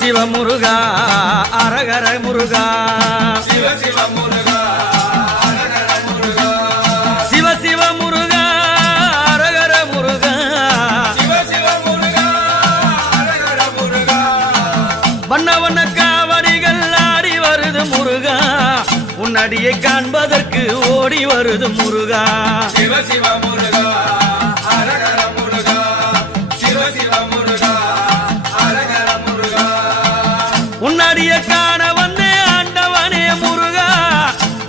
சிவ முருகா அரகர முருகா சிவ சிவ முருகா அரகர முருகா. சிவ சிவ முருகா அரகர முருகா. சிவ சிவ முருகா அரகர முருகா வண்ண வண்ண காவடிகள் ஆடி வருது முருகா. உன்னடியை காண்பதற்கு ஓடி வருது முருகா சிவ சிவ முருகா. காண வந்தேன் ஆண்டவனே முருகா.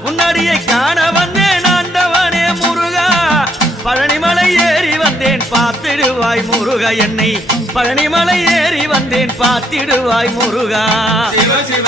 உன்னடியை காண வந்தேன் ஆண்டவனே முருகா. பழனிமலை ஏறி வந்தேன் பார்த்திடுவாய் முருகா என்னை. பழனிமலை ஏறி வந்தேன் பார்த்திடுவாய் முருகா. சிவ சிவ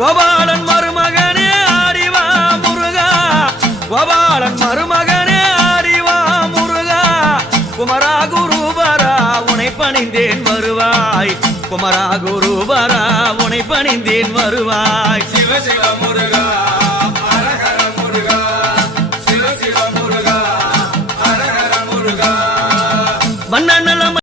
கோபாலன் மருமகனே ஆடிவா முருகா. கோபாலன் மருமகனே ஆடிவா முருகா. குமரா குருபரா உனை பணிந்தேன் வருவாய். குமரா குருபரா உனை பணிந்தேன் வருவாய். சிவ சிவ